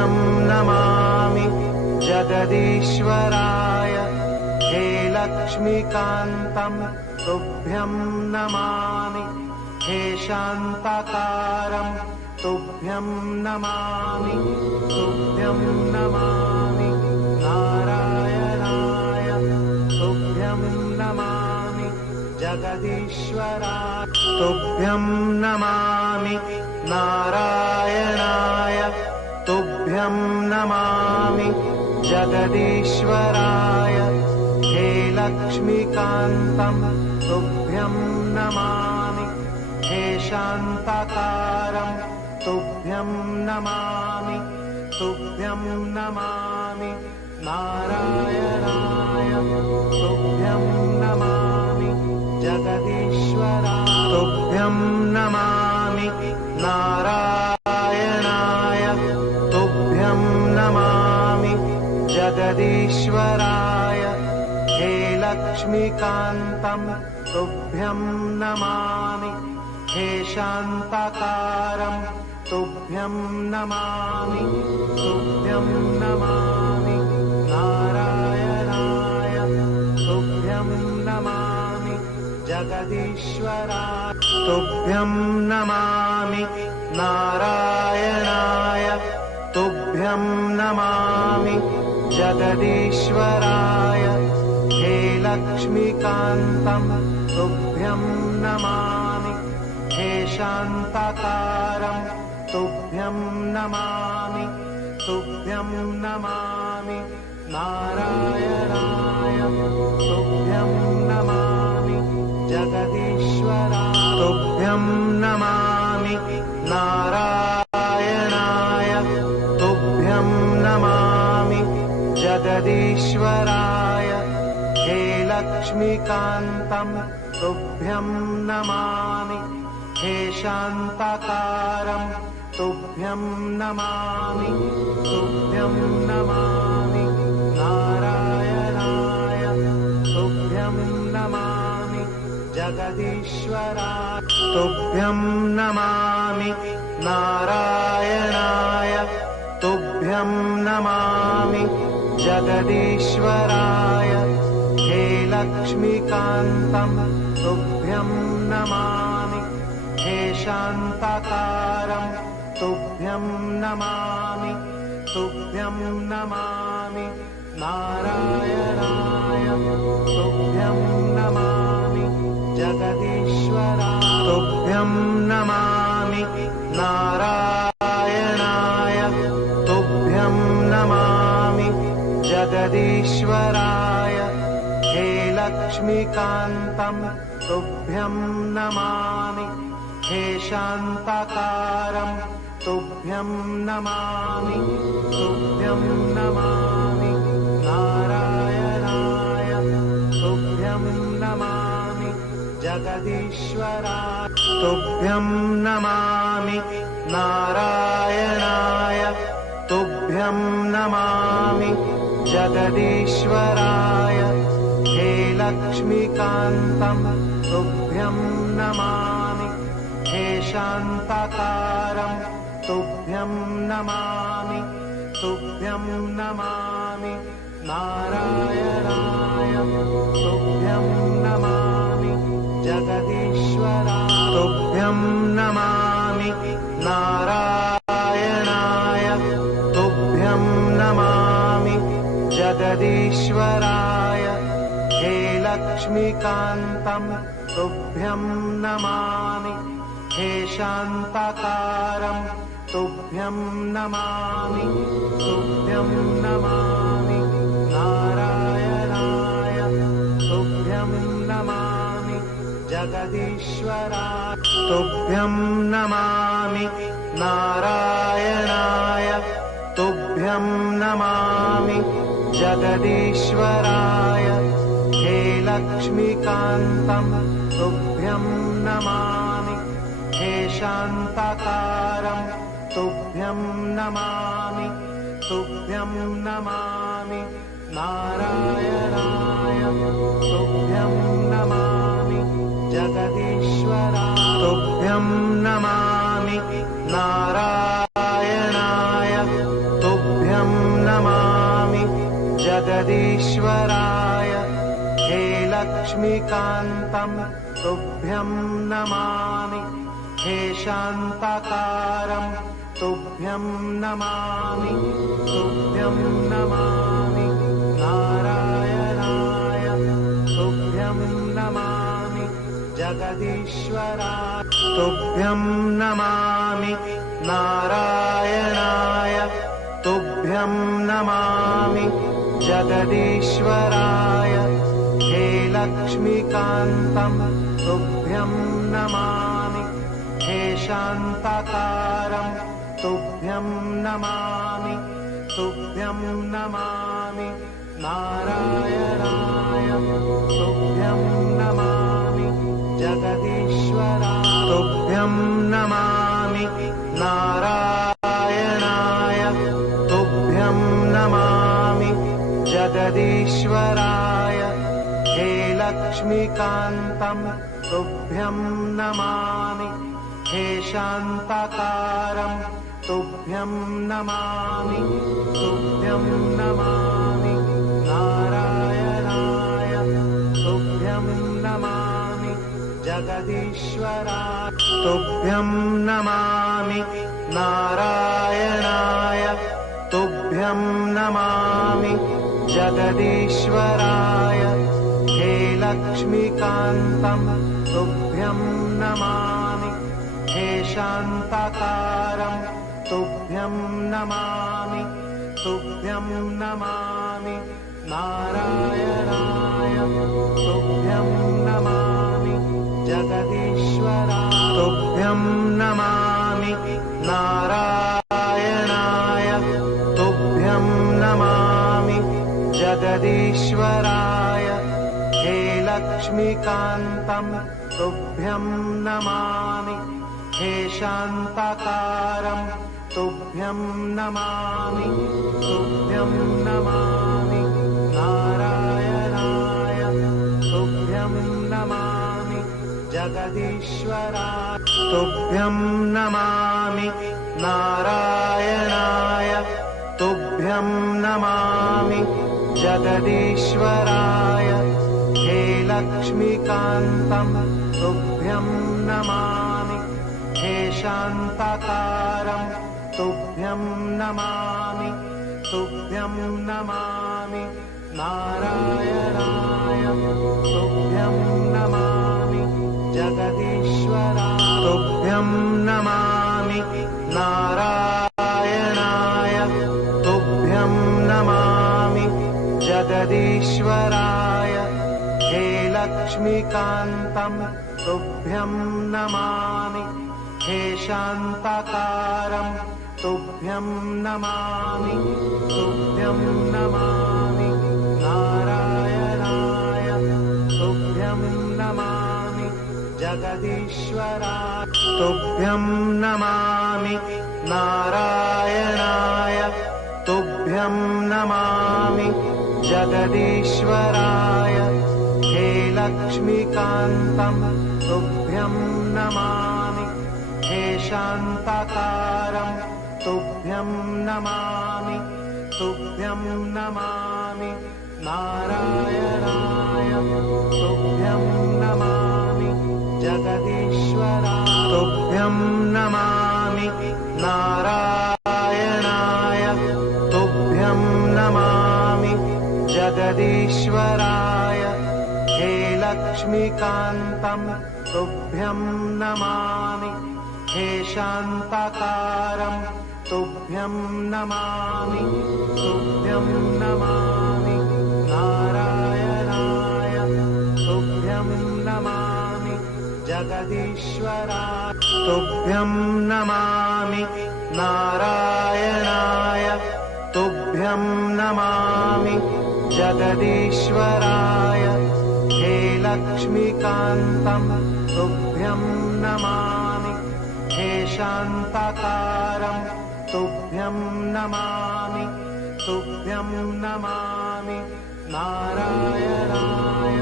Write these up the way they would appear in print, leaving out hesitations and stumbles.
तुभ्यं नमामि जगदीश्वराय हे लक्ष्मीकान्तं तुभ्यं नमामि हे शान्ताकारं तुभ्यं नमामि तुभ्यं नमामि नारायणाय तुभ्यं नमामि जगदीश्वराय तुभ्यं नमामि नारायणाय तुभ्यं नमामि जगदीश्वराय हे लक्ष्मीकान्तं तुभ्यं नमामि हे शान्ताकारं तुभ्यं नमामि तुभ्यं नमामि नारायणाय तुभ्यं नमामि जगदीश्वराय तुभ्यं नमामि नारायणाय तुभ्यं नमामि जगदीश्वराय हे लक्ष्मीकान्तं तुभ्यं नमामि हे शान्ताकारं तुभ्यं नमामि तुभ्यं नमामि नारायणाय तुभ्यं नमामि जगदीश्वराय तुभ्यं नमामि नारायणाय तुभ्यं नमामि जगदीश्वराय हे लक्ष्मीकान्तं तुभ्यं नमामि हे शान्ताकारं तुभ्यं नमामि तुभ्यं नमामि नारायणाय तुभ्यं नमामि जगदीश्वराय तुभ्यं नमामि नारायणाय तुभ्यं नमामि जगदीश्वराय हे लक्ष्मीकान्तं तुभ्यं नमामि हे शान्ताकारं तुभ्यं नमामि तुभ्यं नमामि नारायणाय तुभ्यं नमामि जगदीश्वराय तुभ्यं नमामि नारायणाय तुभ्यं नमामि जगदीश्वराय हे लक्ष्मीकान्तं तुभ्यं नमामि हे शान्ताकारं तुभ्यं नमामि तुभ्यं नमामि नारायणाय तुभ्यं नमामि जगदीश्वराय तुभ्यं नमामि नारायणाय तुभ्यं नमामि जगदीश्वराय हे लक्ष्मीकान्तं तुभ्यं नमामि हे शान्ताकारं तुभ्यं नमामि तुभ्यं नमामि नारायणाय तुभ्यं नमामि जगदीश्वराय तुभ्यं नमामि नारायणाय तुभ्यं नमामि जगदीश्वराय हे लक्ष्मीकान्तं तुभ्यं नमामि हे शान्ताकारं तुभ्यं नमामि तुभ्यं नमामि नारायणाय तुभ्यं नमामि जगदीश्वराय तुभ्यं नमामि नारायणाय तुभ्यं नमामि जगदीश्वराय हे लक्ष्मीकान्तं तुभ्यं नमामि हे शान्ताकारं तुभ्यं नमामि तुभ्यं नमामि नारायणाय तुभ्यं नमामि जगदीश्वराय तुभ्यं नमामि नारायणाय तुभ्यं नमामि जगदीश्वराय हे लक्ष्मीकान्तं तुभ्यं नमामि हे शान्ताकारं तुभ्यं नमामि तुभ्यं नमामि नारायणाय तुभ्यं नमामि जगदीश्वराय तुभ्यं नमामि नारायणाय लक्ष्मीकान्तं तुभ्यं नमामि हे शान्ताकारं तुभ्यं नमामि तुभ्यं नमामि नारायणाय तुभ्यं नमामि जगदीश्वराय तुभ्यं नमामि नारायणाय तुभ्यं नमामि जगदीश्वराय हे लक्ष्मीकान्तं तुभ्यं नमामि हे शान्ताकारं तुभ्यं नमामि तुभ्यं नमामि नारायणाय तुभ्यं नमामि जगदीश्वराय तुभ्यं नमामि नारायणाय तुभ्यं नमामि जगदीश्वराय हे लक्ष्मीकान्तं तुभ्यं नमामि हे शान्ताकारं तुभ्यं नमामि तुभ्यं नमामि नारायणाय तुभ्यं नमामि जगदीश्वराय तुभ्यं नमामि नारायणाय तुभ्यं नमामि जगदीश्वराय हे लक्ष्मीकान्तं तुभ्यं नमामि हे शान्ताकारं तुभ्यं नमामि तुभ्यं नमामि नारायणाय तुभ्यं नमामि जगदीश्वराय तुभ्यं नमामि नारायणाय तुभ्यं नमामि जगदीश्वराय हे लक्ष्मीकान्तं तुभ्यं नमामि हे शान्ताकारं तुभ्यं नमामि तुभ्यं नमामि नारायणाय तुभ्यं नमामि जगदीश्वराय तुभ्यं नमामि नारायणाय तुभ्यं नमामि जगदीश्वराय हे लक्ष्मीकान्तं तुभ्यं नमामि हे शान्ताकारं तुभ्यं नमामि तुभ्यं नमामि नारायणाय तुभ्यं नमामि जगदीश्वराय तुभ्यं नमामि नारायणाय तुभ्यं नमामि जगदीश्वराय हे लक्ष्मीकान्तं तुभ्यं नमामि हे शान्ताकारं तुभ्यं नमामि तुभ्यं नमामि नारायणाय तुभ्यं नमामि जगदीश्वराय तुभ्यं नमामि नारायणाय तुभ्यं नमामि जगदीश्वराय हे लक्ष्मीकान्तं तुभ्यं नमामि हे शान्ताकारं तुभ्यं नमामि तुभ्यं नमामि नारायणाय तुभ्यं नमामि जगदीश्वराय तुभ्यं नमामि नारायणाय तुभ्यं नमामि जगदीश्वराय हे लक्ष्मीकान्तं तुभ्यं नमामि हे शान्ताकारं तुभ्यं नमामि तुभ्यं नमामि नारायणाय तुभ्यं नमामि जगदीश्वराय तुभ्यं नमामि नारायणाय तुभ्यं नमामि जगदीश्वराय हे लक्ष्मीकान्तं तुभ्यं नमामि हे शान्ताकारं तुभ्यं नमामि तुभ्यं नमामि नारायणाय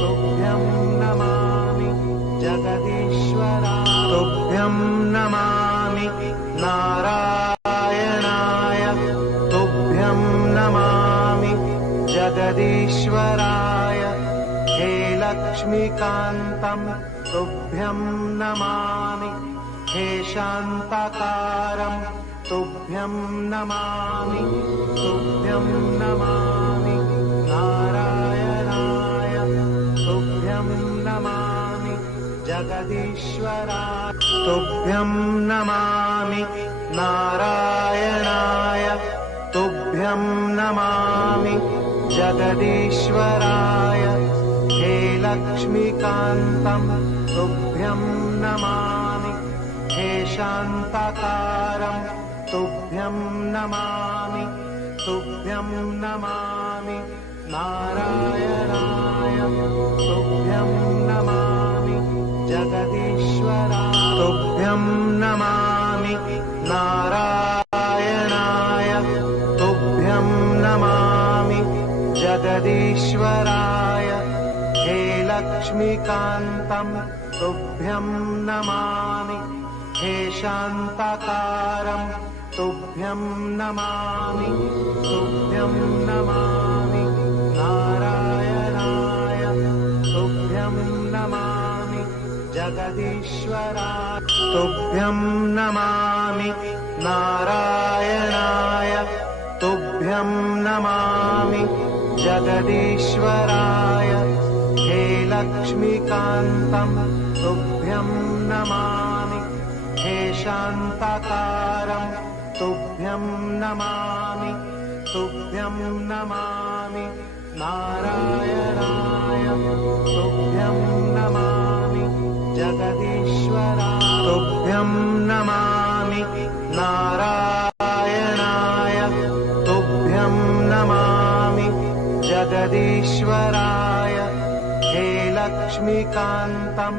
तुभ्यं नमामि जगदीश्वराय तुभ्यं नमामि नारायणाय तुभ्यं नमामि जगदीश्वराय हे लक्ष्मीकान्तं तुभ्यं नमामि हे शान्ताकारं तुभ्यं नमामि तुभ्यं नमामि नारायणाय तुभ्यं नमामि जगदीश्वराय तुभ्यं नमामि नारायणाय तुभ्यं नमामि जगदीश्वराय हे लक्ष्मीकान्तं तुभ्यं नमामि हे शान्ताकारं तुभ्यं नमामि तुभ्यं नमामि नारायणाय तुभ्यं नमामि जगदीश्वराय तुभ्यं नमामि नारायणाय तुभ्यं नमामि जगदीश्वराय हे लक्ष्मीकान्तं तुभ्यं नमामि हे शान्ताकारं तुभ्यं नमामि तुभ्यं नमामि नारायणाय तुभ्यं नमामि जगदीश्वराय तुभ्यं नमामि नारायणाय तुभ्यं नमामि जगदीश्वराय हे लक्ष्मीकान्तं तुभ्यं नमामि हे शान्ताकारं तुभ्यं नमामि तुभ्यं नमामि नारायणाय तुभ्यं नमामि जगदीश्वराय तुभ्यं नमामि नारायणाय तुभ्यं नमामि जगदीश्वराय हे लक्ष्मीकान्तं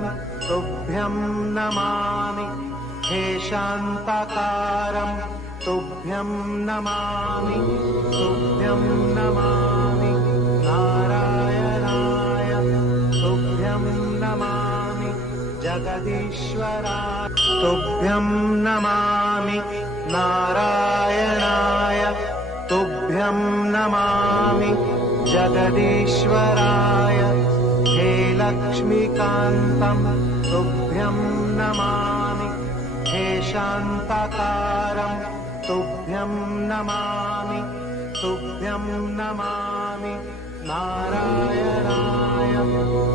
तुभ्यं नमामि हे शान्ताकारं तुभ्यं नमामि तुभ्यं नमामि नारायणाय तुभ्यं नमामि जगदीश्वराय तुभ्यं नमामि नारायणाय तुभ्यं नमामि जगदीश्वराय हे लक्ष्मीकान्तं तुभ्यं नमामि हे शान्ताकारं तुभ्यं नमामि तुभ्यं नमामि नारायणाय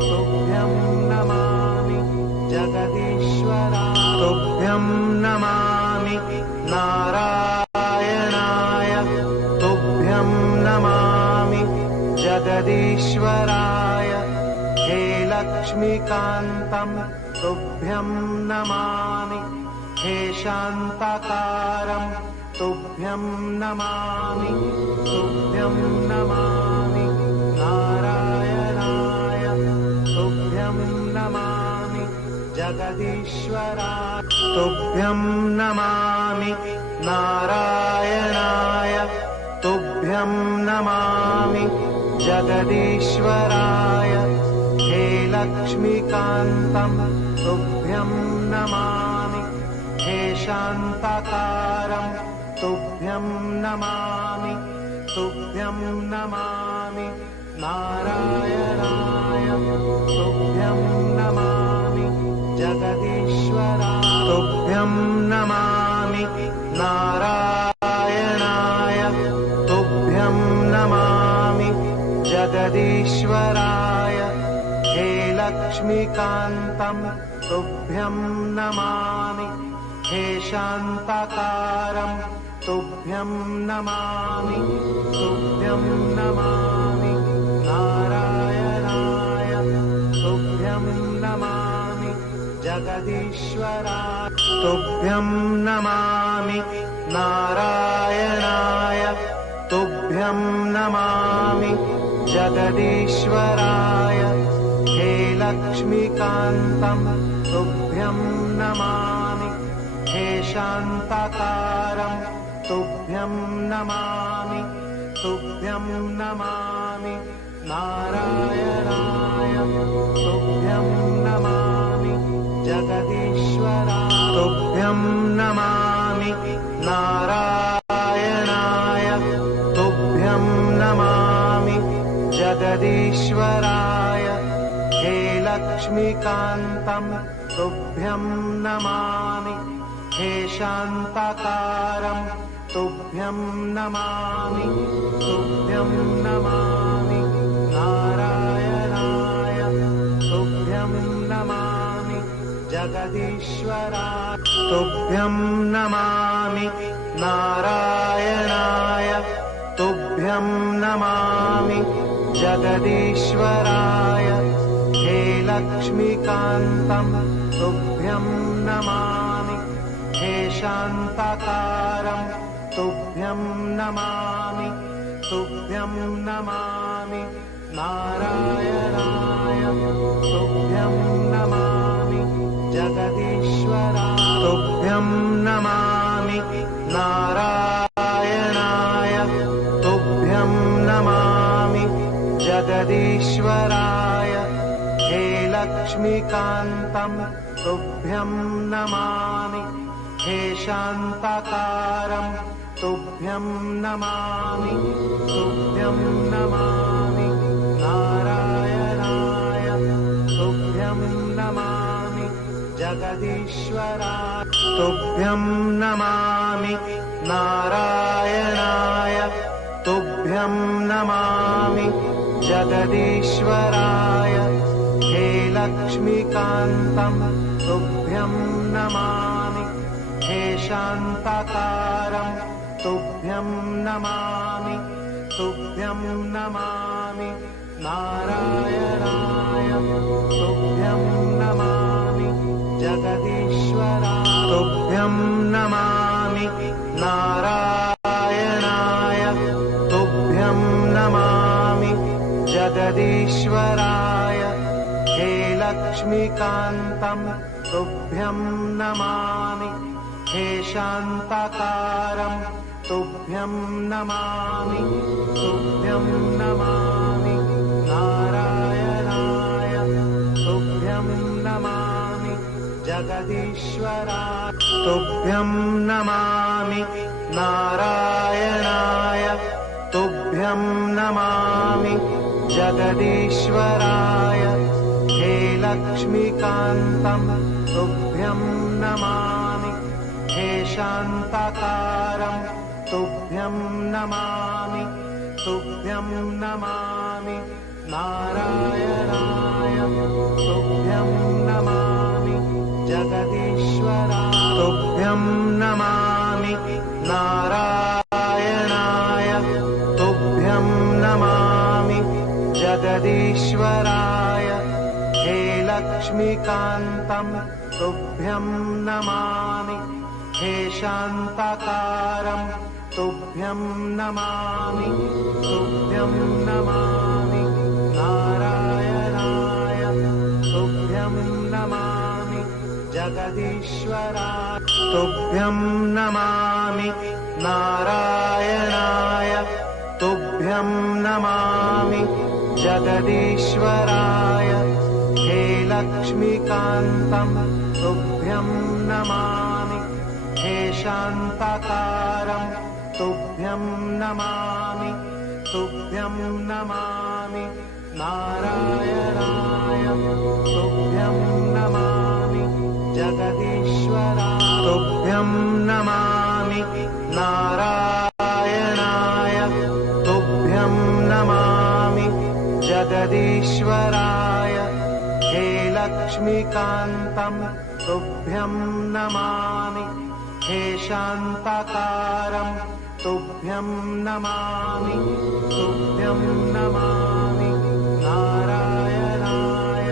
तुभ्यं नमामि जगदीश्वराय तुभ्यं नमामि नारायणाय तुभ्यं नमामि जगदीश्वराय हे लक्ष्मीकान्तं तुभ्यं नमामि हे शान्ताकारं तुभ्यं नमामि तुभ्यं नमामि नारायणाय तुभ्यं नमामि जगदीश्वराय तुभ्यं नमामि नारायणाय तुभ्यं नमामि जगदीश्वराय हे लक्ष्मीकान्तं तुभ्यं नमामि हे शान्ताकारं तुभ्यं नमामि तुभ्यं नमामि नारायणाय तुभ्यं नमामि जगदीश्वराय तुभ्यं नमामि नारायणाय तुभ्यं नमामि जगदीश्वराय हे लक्ष्मीकान्तं तुभ्यं नमामि हे शान्ताकारं तुभ्यं नमामि तुभ्यं नमामि नारायणाय तुभ्यं नमामि जगदीश्वराय तुभ्यं नमामि नारायणाय तुभ्यं नमामि जगदीश्वराय हे लक्ष्मीकान्तं तुभ्यं नमामि हे शान्ताकारं तुभ्यं नमामि तुभ्यं नमामि नारायणाय तुभ्यं नमामि जगदीश्वराय तुभ्यं नमामि नारायणाय तुभ्यं नमामि जगदीश्वराय हे लक्ष्मीकान्तं तुभ्यं नमामि हे शान्ताकारं तुभ्यं नमामि तुभ्यं नमामि नारायणाय तुभ्यं नमामि जगदीश्वराय तुभ्यं नमामि नारायणाय तुभ्यं नमामि जगदीश्वराय हे लक्ष्मीकान्तं तुभ्यं नमामि हे शान्ताकारं तुभ्यं नमामि तुभ्यं नमामि नारायणाय तुभ्यं नमामि जगदीश्वराय तुभ्यं नमामि नारायणाय तुभ्यं नमामि जगदीश्वराय हे लक्ष्मीकान्तं तुभ्यं नमामि हे शान्ताकारं तुभ्यं नमामि तुभ्यं नमामि नारायणाय तुभ्यं नमामि जगदीश्वराय तुभ्यं नमामि नारायणाय तुभ्यं नमामि जगदीश्वराय हे लक्ष्मीकान्तं तुभ्यं नमामि हे शान्ताकारं तुभ्यं नमामि तुभ्यं नमामि नारायणाय तुभ्यं नमामि जगदीश्वराय तुभ्यं नमामि नारायणाय तुभ्यं नमामि जगदीश्वराय हे लक्ष्मीकान्तं तुभ्यं नमामि हे शान्ताकारं तुभ्यं नमामि तुभ्यं नमामि नारायणाय तुभ्यं नमामि जगदीश्वराय तुभ्यं नमामि नारायणाय तुभ्यं नमामि जगदीश्वराय हे लक्ष्मीकान्तं तुभ्यं नमामि हे शान्ताकारं तुभ्यं नमामि तुभ्यं नमामि नारायणाय तुभ्यं नमामि जगदीश्वराय तुभ्यं नमामि नारायणाय तुभ्यं नमामि जगदीश्वराय हे लक्ष्मीकान्तं तुभ्यं नमामि हे शान्ताकारं तुभ्यं नमामि तुभ्यं नमामि नारायणाय तुभ्यं नमामि जगदीश्वराय तुभ्यं नमामि नारायणाय तुभ्यं नमामि जगदीश्वराय हे लक्ष्मीकान्तं तुभ्यं नमामि हे शान्ताकारं तुभ्यं नमामि तुभ्यं नमामि नारायणाय तुभ्यं नमामि जगदीश्वराय तुभ्यं नमामि नारायणाय तुभ्यं नमामि जगदीश्वराय हे लक्ष्मीकान्तं तुभ्यं नमामि हे शान्ताकारं तुभ्यं नमामि तुभ्यं नमामि नारायणाय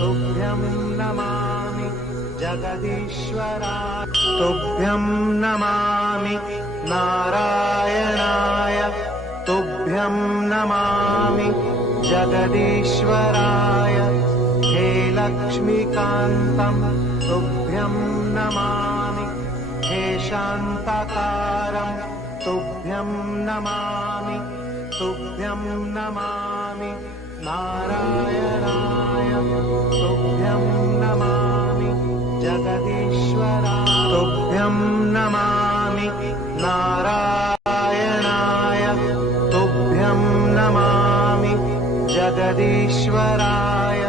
तुभ्यं नमामि जगदीश्वराय तुभ्यं नमामि नारायणाय तुभ्यं नमामि जगदीश्वराय हे लक्ष्मीकान्तं तुभ्यं नमामि हे शान्ताकारं तुभ्यं नमामि तुभ्यं नमामि नारायणाय तुभ्यं नमामि जगदीश्वराय तुभ्यं नमामि नारायणाय तुभ्यं नमामि जगदीश्वराय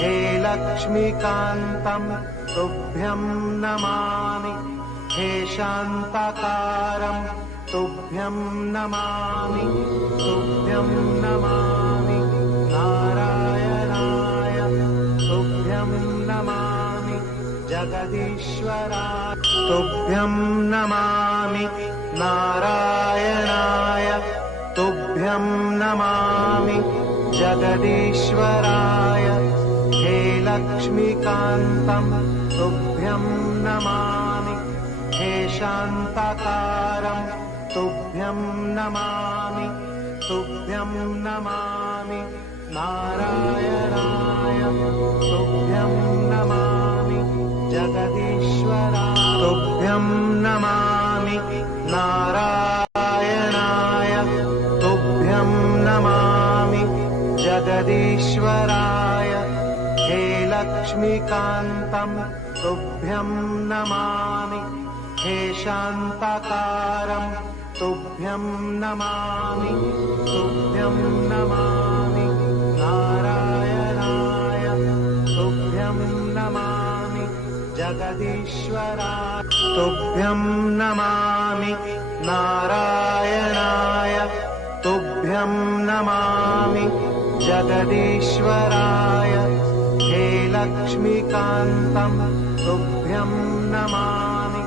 हे लक्ष्मीकान्तं तुभ्यं नमामि हे शान्ताकारं तुभ्यं नमामि तुभ्यं नमामि नारायणाय तुभ्यं नमामि जगदीश्वराय तुभ्यं नमामि नारायणाय तुभ्यं नमामि जगदीश्वराय हे लक्ष्मीकान्तं तुभ्यं नमामि हे शान्ताकारं तुभ्यं नमामि तुभ्यं नमामि नारायणाय तुभ्यं नमामि जगदीश्वराय तुभ्यं नमामि नारायणाय तुभ्यं नमामि जगदीश्वराय हे लक्ष्मीकान्तं तुभ्यं नमामि हे शान्ताकारं तुभ्यं नमामि तुभ्यं नमामि नारायणाय तुभ्यं नमामि जगदीश्वराय तुभ्यं नमामि नारायणाय तुभ्यं नमामि जगदीश्वराय हे लक्ष्मीकान्तं तुभ्यं नमामि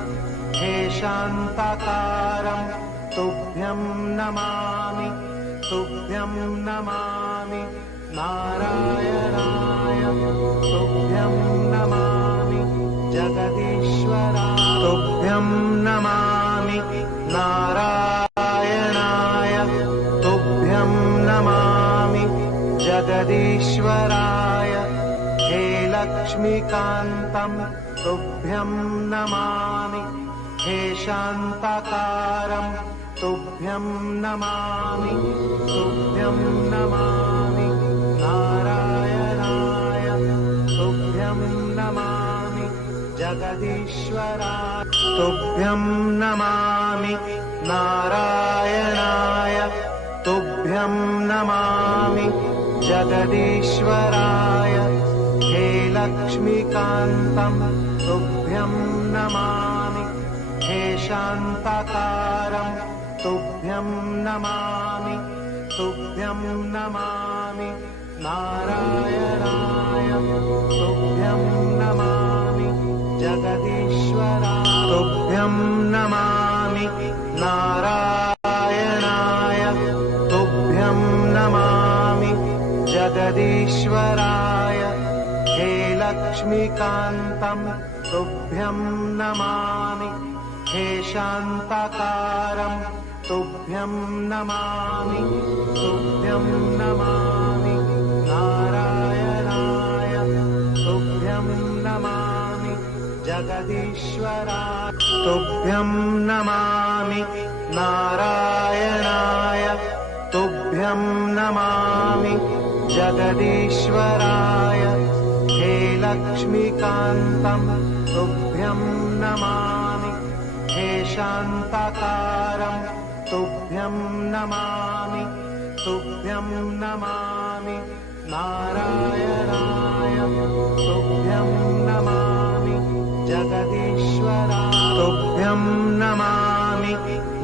हे शान्ताकारं तुभ्यं नमामि तुभ्यं नमामि नारायणाय तुभ्यं नमामि जगदीश्वराय तुभ्यं नमामि नारायणाय तुभ्यं नमामि जगदीश्वराय हे लक्ष्मीकान्तं तुभ्यं नमामि हे शान्ताकारं तुभ्यं नमामि तुभ्यं नमामि नारायणाय तुभ्यं नमामि जगदीश्वराय तुभ्यं नमामि नारायणाय तुभ्यं नमामि जगदीश्वराय हे लक्ष्मीकान्तं तुभ्यं नमामि हे शान्ताकारं तुभ्यं नमामि तुभ्यं नमामि नारायणाय तुभ्यं नमामि जगदीश्वराय तुभ्यं नमामि नारायणाय तुभ्यं नमामि जगदीश्वराय हे लक्ष्मीकान्तं तुभ्यं नमामि हे शान्ताकारं तुभ्यं नमामि तुभ्यं नमामि नारायणाय तुभ्यं नमामि जगदीश्वराय तुभ्यं नमामि नारायणाय तुभ्यं नमामि जगदीश्वराय हे लक्ष्मीकान्तं तुभ्यं नमामि हे शान्ताकारं तुभ्यं नमामि तुभ्यं नमामि नारायणाय तुभ्यं नमामि जगदीश्वराय तुभ्यं नमामि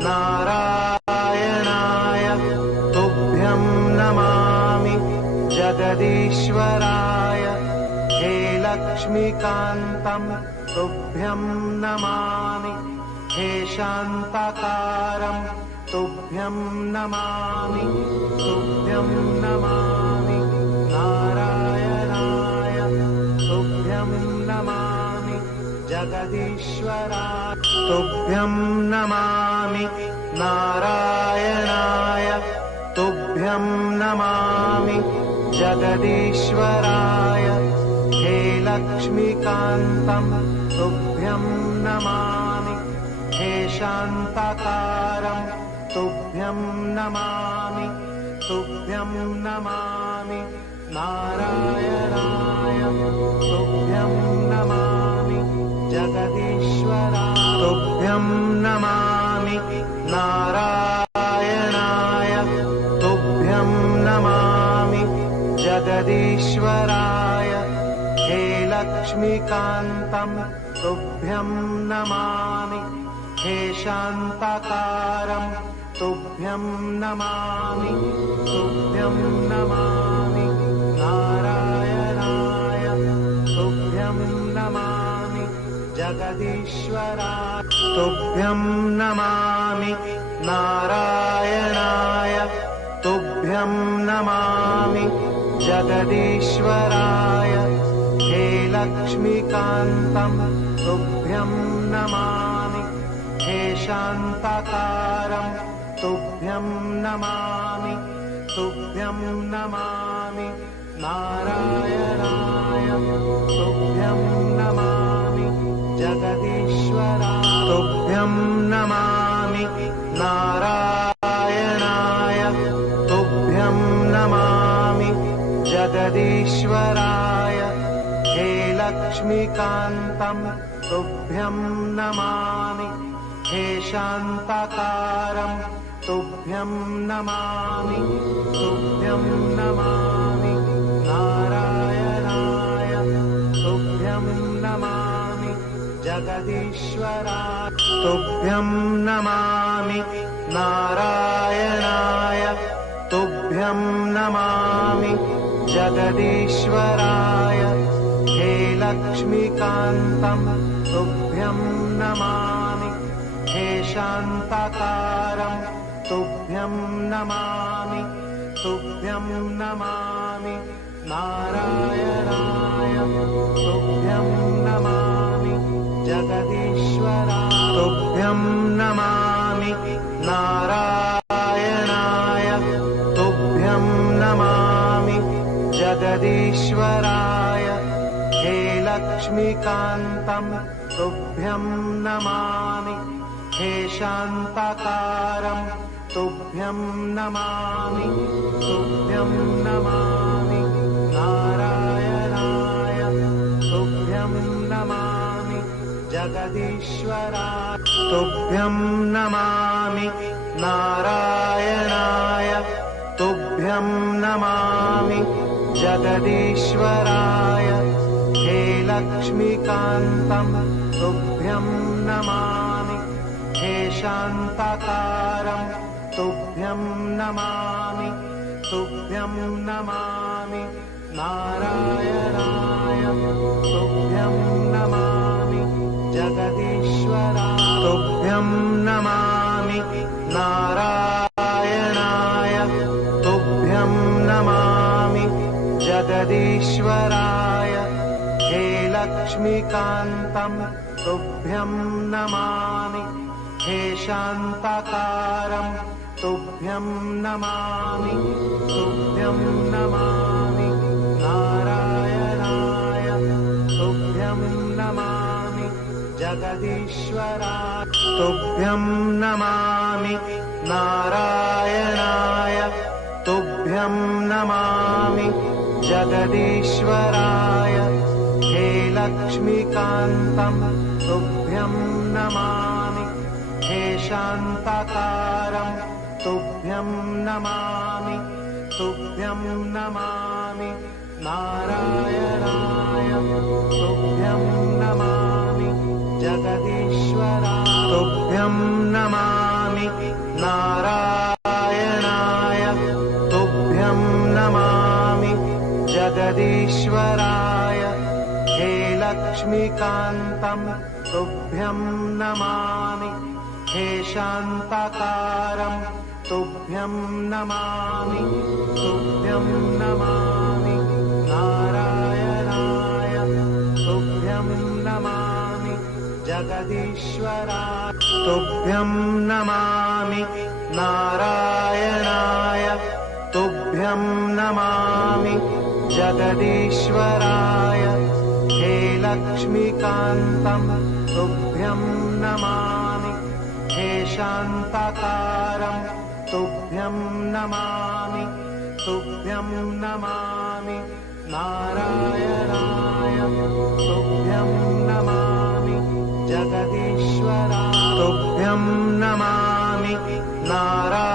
नारायणाय तुभ्यं नमामि जगदीश्वराय हे लक्ष्मीकान्तं तुभ्यं नमामि हे शान्ताकारं तुभ्यं नमामि तुभ्यं नमामि नारायणाय तुभ्यं नमामि जगदीश्वराय तुभ्यं नमामि नारायणाय तुभ्यं नमामि जगदीश्वराय हे लक्ष्मीकान्तं तुभ्यं नमामि हे शान्ताकारं तुभ्यं नमामि तुभ्यं नमामि नारायणाय तुभ्यं नमामि जगदीश्वराय तुभ्यं नमामि नारायणाय तुभ्यं नमामि जगदीश्वराय हे लक्ष्मीकान्तं तुभ्यं नमामि हे शान्ताकारं तुभ्यं नमामि तुभ्यं नमामि नारायणाय तुभ्यं नमामि जगदीश्वराय तुभ्यं नमामि नारायणाय तुभ्यं नमामि जगदीश्वराय हे लक्ष्मीकान्तं तुभ्यं नमामि हे शान्ताकारं तुभ्यं नमामि तुभ्यं नमामि नारायणाय तुभ्यं नमामि जगदीश्वराय तुभ्यं नमामि नारायणाय तुभ्यं नमामि जगदीश्वराय हे लक्ष्मीकान्तं तुभ्यं नमामि हे शान्ताकारं तुभ्यं नमामि तुभ्यं नमामि नारायणाय तुभ्यं नमामि जगदीश्वराय तुभ्यं नमामि नारायणाय तुभ्यं नमामि जगदीश्वराय हे लक्ष्मीकान्तं तुभ्यं नमामि हे शान्ताकारं तुभ्यं नमामि तुभ्यं नमामि नारायणाय तुभ्यं नमामि जगदीश्वराय तुभ्यं नमामि नारायणाय तुभ्यं नमामि जगदीश्वराय हे लक्ष्मीकान्तं तुभ्यं नमामि हे शान्ताकारं तुभ्यं नमामि तुभ्यं नमामि नारायणाय तुभ्यं नमामि जगदीश्वराय तुभ्यं नमामि नारायणाय तुभ्यं नमामि जगदीश्वराय हे लक्ष्मीकान्तं तुभ्यं नमामि हे शान्ताकारं तुभ्यं नमामि तुभ्यं नमामि नारायणाय तुभ्यं नमामि जगदीश्वराय तुभ्यं नमामि नारायणाय तुभ्यं नमामि जगदीश्वराय हे लक्ष्मीकान्तं तुभ्यं नमामि हे शान्ताकारं तुभ्यं नमामि तुभ्यं नमामि नारायणाय तुभ्यं नमामि जगदीश्वराय तुभ्यं नमामि नारायणाय तुभ्यं नमामि जगदीश्वराय हे लक्ष्मीकान्तं तुभ्यं नमामि हे शान्ताकारं तुभ्यं नमामि तुभ्यं नमामि नारायणाय तुभ्यं नमामि जगदीश्वराय तुभ्यं नमामि नारायणाय तुभ्यं नमामि जगदीश्वराय हे लक्ष्मीकान्तं तुभ्यं नमामि हे शान्ताकारं तुभ्यं नमामि तुभ्यं नमामि नारायणाय तुभ्यं नमामि जगदीश्वराय तुभ्यं नमामि नारायणाय तुभ्यं नमामि जगदीश्वराय हे लक्ष्मीकान्तं तुभ्यं नमामि हे शान्ताकारं तुभ्यं नमामि तुभ्यं नमामि नारायणाय तुभ्यं नमामि जगदीश्वराय तुभ्यं नमामि नारायणाय